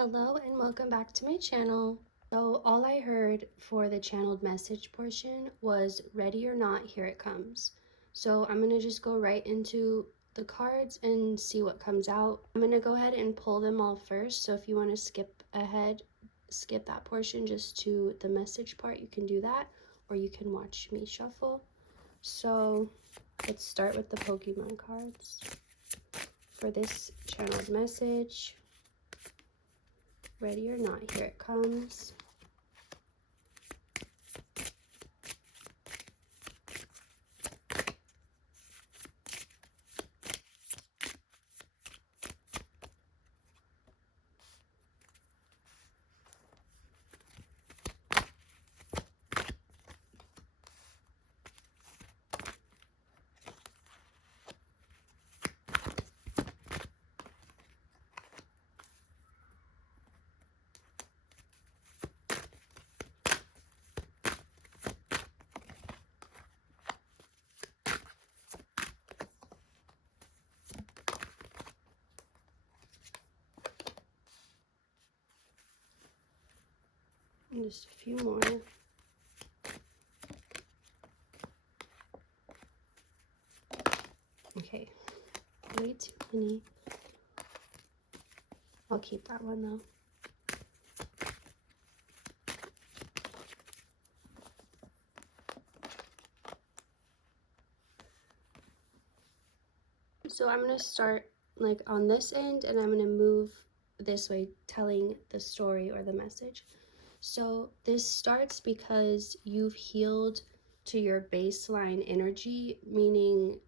Hello and welcome back to my channel. So all I heard for the channeled message portion was ready or not, here it comes. So I'm going to just go right into the cards and see what comes out. I'm going to go ahead and pull them all first. So if you want to skip ahead, skip that portion just to the message part, you can do that, or you can watch me shuffle. So let's start with the Pokemon cards for this channeled message. Ready or not, here it comes. And just a few more. Okay, way too many. I'll keep that one though. So I'm going to start like on this end and I'm going to move this way telling the story or the message. So this starts because you've healed to your baseline energy, meaning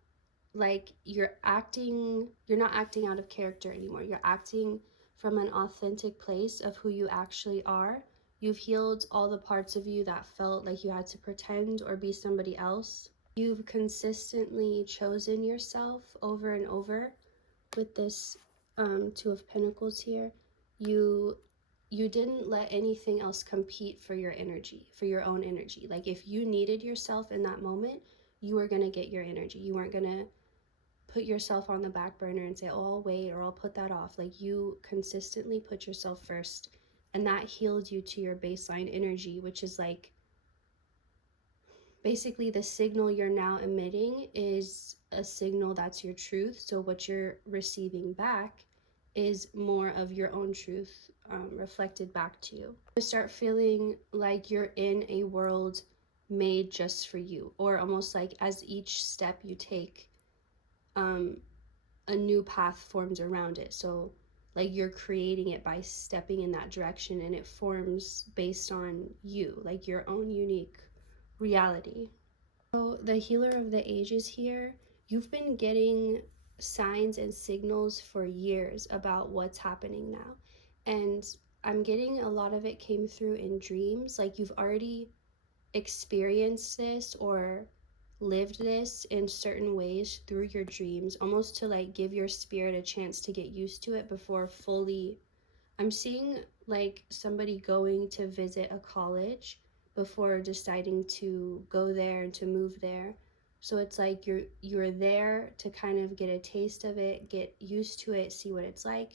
like you're not acting out of character anymore. You're acting from an authentic place of who you actually are. You've healed all the parts of you that felt like you had to pretend or be somebody else. You've consistently chosen yourself over and over with this Two of Pentacles here. You didn't let anything else compete for your energy, for your own energy. Like if you needed yourself in that moment, you were going to get your energy. You weren't going to put yourself on the back burner and say, oh, I'll wait or I'll put that off. Like you consistently put yourself first, and that healed you to your baseline energy, which is like basically the signal you're now emitting is a signal that's your truth. So what you're receiving back is more of your own truth reflected back to you. You start feeling like you're in a world made just for you, or almost like as each step you take, a new path forms around it. So like you're creating it by stepping in that direction, and it forms based on you, like your own unique reality. So the Healer of the Ages here, you've been getting signs and signals for years about what's happening now. And I'm getting a lot of it came through in dreams. Like you've already experienced this or lived this in certain ways through your dreams, almost to like give your spirit a chance to get used to it before fully. I'm seeing like somebody going to visit a college before deciding to go there and to move there. So it's like you're there to kind of get a taste of it, get used to it, see what it's like.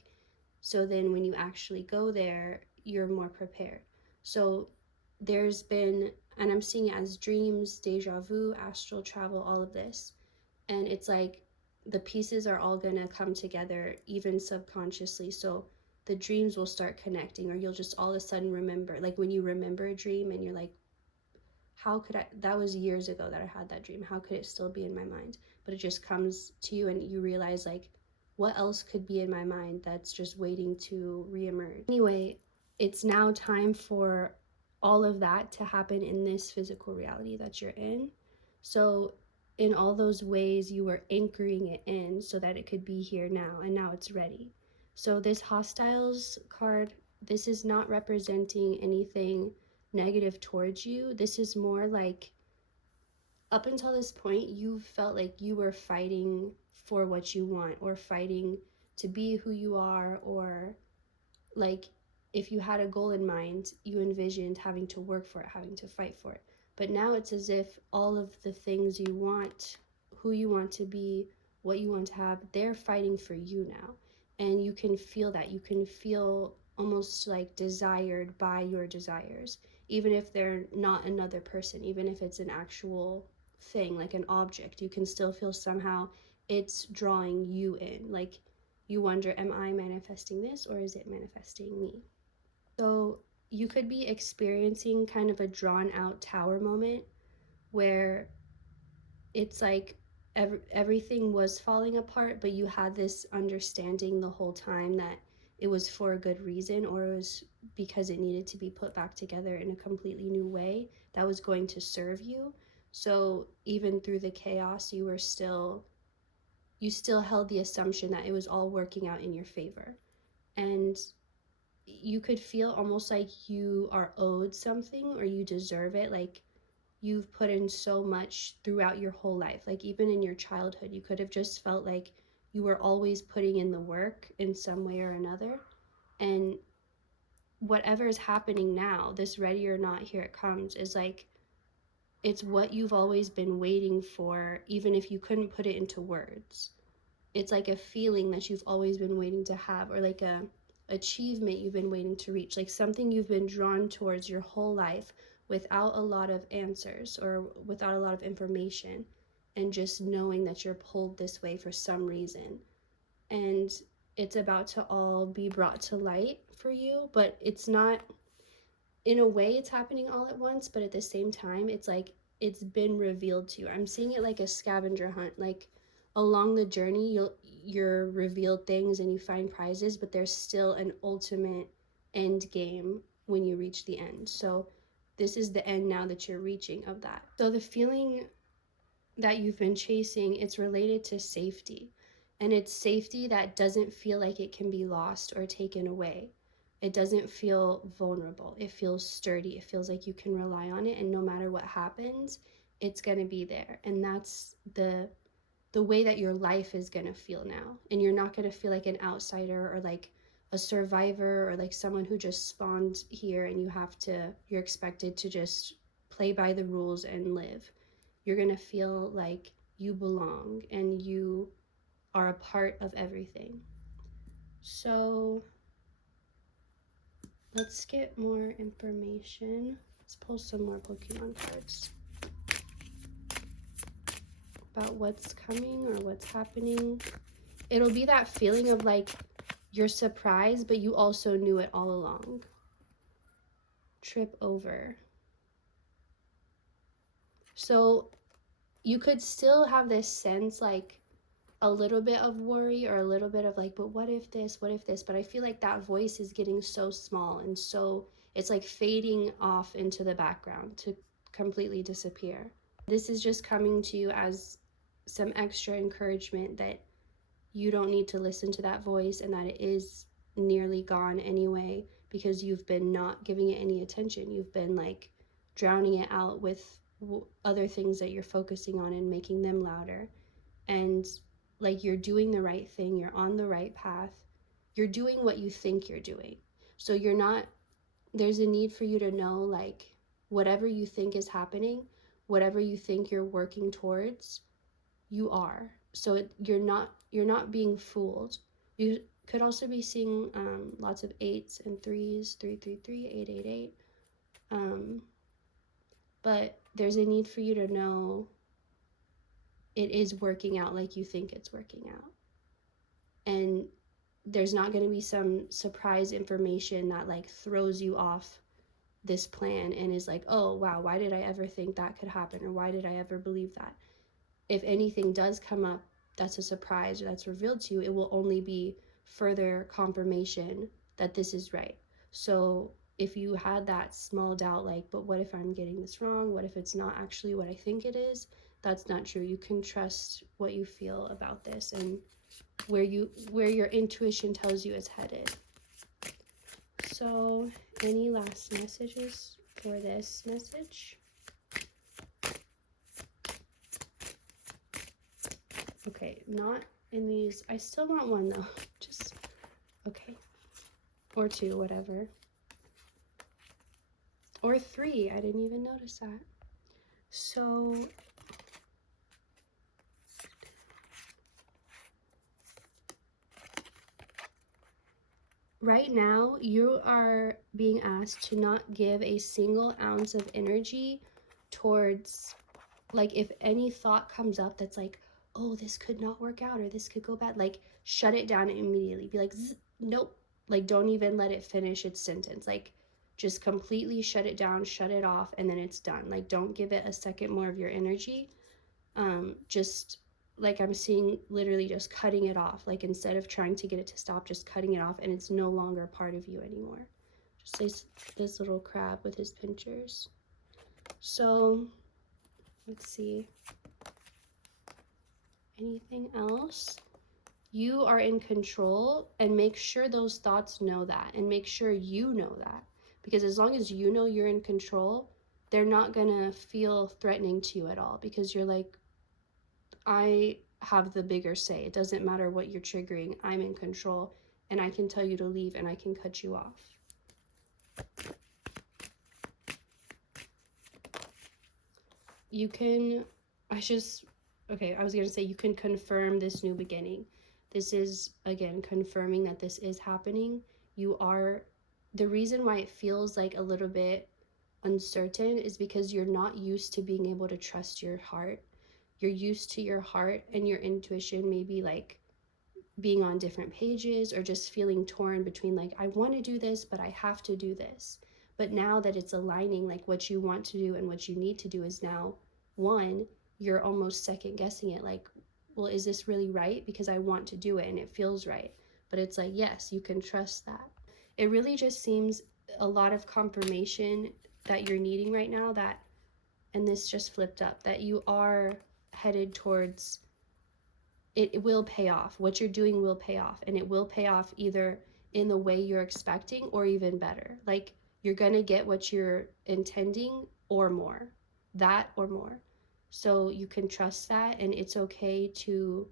So then when you actually go there, you're more prepared. So there's been, and I'm seeing it as dreams, deja vu, astral travel, all of this. And it's like the pieces are all gonna come together, even subconsciously. So the dreams will start connecting, or you'll just all of a sudden remember, like when you remember a dream and you're like, how could I, that was years ago that I had that dream, how could it still be in my mind? But it just comes to you and you realize like, what else could be in my mind that's just waiting to reemerge? Anyway, it's now time for all of that to happen in this physical reality that you're in. So in all those ways, you were anchoring it in so that it could be here now, and now it's ready. So this hostiles card, this is not representing anything negative towards you. This is more like, up until this point, you felt like you were fighting for what you want, or fighting to be who you are, or like if you had a goal in mind, you envisioned having to work for it, having to fight for it. But now it's as if all of the things you want, who you want to be, what you want to have, they're fighting for you now. And you can feel that. You can feel almost like desired by your desires, even if they're not another person, even if it's an actual thing, like an object. You can still feel somehow it's drawing you in. Like you wonder, am I manifesting this or is it manifesting me? So you could be experiencing kind of a drawn out tower moment where it's like everything was falling apart, but you had this understanding the whole time that it was for a good reason, or it was because it needed to be put back together in a completely new way that was going to serve you. So even through the chaos, you still held the assumption that it was all working out in your favor. And you could feel almost like you are owed something or you deserve it. Like you've put in so much throughout your whole life. Like even in your childhood, you could have just felt like you were always putting in the work in some way or another. And whatever is happening now, this ready or not, here it comes, is like it's what you've always been waiting for, even if you couldn't put it into words. It's like a feeling that you've always been waiting to have, or like a achievement you've been waiting to reach, like something you've been drawn towards your whole life without a lot of answers or without a lot of information, and just knowing that you're pulled this way for some reason. And it's about to all be brought to light for you, but it's not, in a way it's happening all at once, but at the same time it's like it's been revealed to you. I'm seeing it like a scavenger hunt. Like along the journey you're revealed things and you find prizes, but there's still an ultimate end game when you reach the end. So this is the end now that you're reaching of that. So the feeling that you've been chasing, it's related to safety, and it's safety that doesn't feel like it can be lost or taken away. It doesn't feel vulnerable. It feels sturdy. It feels like you can rely on it, and no matter what happens, it's going to be there. And that's the way that your life is going to feel now. And you're not going to feel like an outsider or like a survivor or like someone who just spawned here and you're expected to just play by the rules and live. You're going to feel like you belong and you are a part of everything. So let's get more information. Let's pull some more Pokemon cards about what's coming or what's happening. It'll be that feeling of like you're surprised, but you also knew it all along. Trip over. So you could still have this sense like a little bit of worry or a little bit of like, but what if this, but I feel like that voice is getting so small and so it's like fading off into the background to completely disappear. This is just coming to you as some extra encouragement that you don't need to listen to that voice and that it is nearly gone anyway, because you've been not giving it any attention. You've been like drowning it out with other things that you're focusing on and making them louder. And like you're doing the right thing, you're on the right path, you're doing what you think you're doing. So you're not, there's a need for you to know like whatever you think is happening, whatever you think you're working towards, you are. So you're not being fooled. You could also be seeing lots of 8s and 3s, 333, 888. But there's a need for you to know it is working out like you think it's working out. And there's not going to be some surprise information that like throws you off this plan and is like, oh wow, why did I ever think that could happen, or why did I ever believe that? If anything does come up that's a surprise or that's revealed to you, it will only be further confirmation that this is right. So if you had that small doubt, like, but what if I'm getting this wrong? What if it's not actually what I think it is? That's not true. You can trust what you feel about this and where your intuition tells you it's headed. So any last messages for this message? Okay, not in these. I still want one though. Just, okay. Or 2, whatever. Or 3, I didn't even notice that. So, right now you are being asked to not give a single ounce of energy towards, like, if any thought comes up that's like, oh, this could not work out or this could go bad, like, shut it down immediately. Be like, nope. Like, don't even let it finish its sentence. Like, just completely shut it down, shut it off, and then it's done. Like, don't give it a second more of your energy. Just like, I'm seeing literally just cutting it off. Like, instead of trying to get it to stop, just cutting it off, and it's no longer a part of you anymore. Just this little crab with his pinchers. So let's see. Anything else? You are in control, and make sure those thoughts know that, and make sure you know that. Because as long as you know you're in control, they're not gonna feel threatening to you at all, because you're like, I have the bigger say. It doesn't matter what you're triggering. I'm in control, and I can tell you to leave, and I can cut you off. You can, I was gonna say, you can confirm this new beginning. This is, again, confirming that this is happening. The reason why it feels like a little bit uncertain is because you're not used to being able to trust your heart. You're used to your heart and your intuition maybe like being on different pages, or just feeling torn between, like, I want to do this, but I have to do this. But now that it's aligning, like, what you want to do and what you need to do is now one, you're almost second guessing it, like, well, is this really right? Because I want to do it and it feels right. But it's like, yes, you can trust that. It really just seems a lot of confirmation that you're needing right now, that, and this just flipped up, that you are headed towards, it will pay off. What you're doing will pay off, and it will pay off either in the way you're expecting or even better. Like, you're going to get what you're intending or more, that or more. So you can trust that, and it's okay to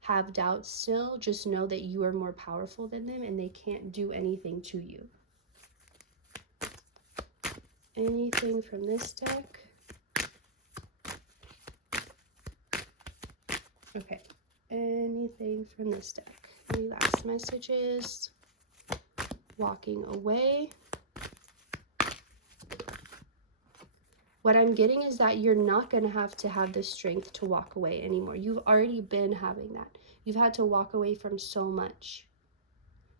have doubts still. Just know that you are more powerful than them, and they can't do anything to you. Anything from this deck? Okay. Anything from this deck? Any last messages? Walking away. What I'm getting is that you're not going to have the strength to walk away anymore. You've already been having that. You've had to walk away from so much.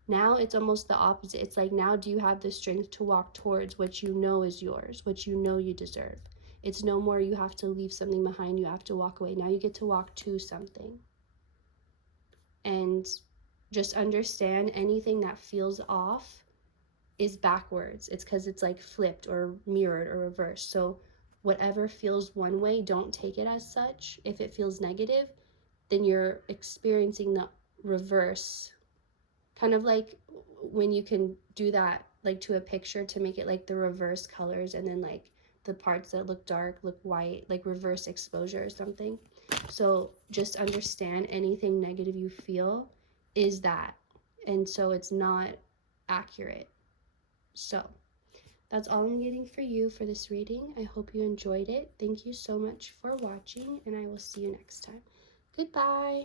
Now it's almost the opposite. It's like, now do you have the strength to walk towards what you know is yours, what you know you deserve? It's no more you have to leave something behind, you have to walk away. Now you get to walk to something. And just understand, anything that feels off is backwards. It's because it's like flipped or mirrored or reversed. So whatever feels one way, don't take it as such. If it feels negative, then you're experiencing the reverse. Kind of like when you can do that, like, to a picture, to make it like the reverse colors, and then like the parts that look dark look white, like reverse exposure or something. So just understand, anything negative you feel is that, and so it's not accurate. So that's all I'm getting for you for this reading. I hope you enjoyed it. Thank you so much for watching, and I will see you next time. Goodbye.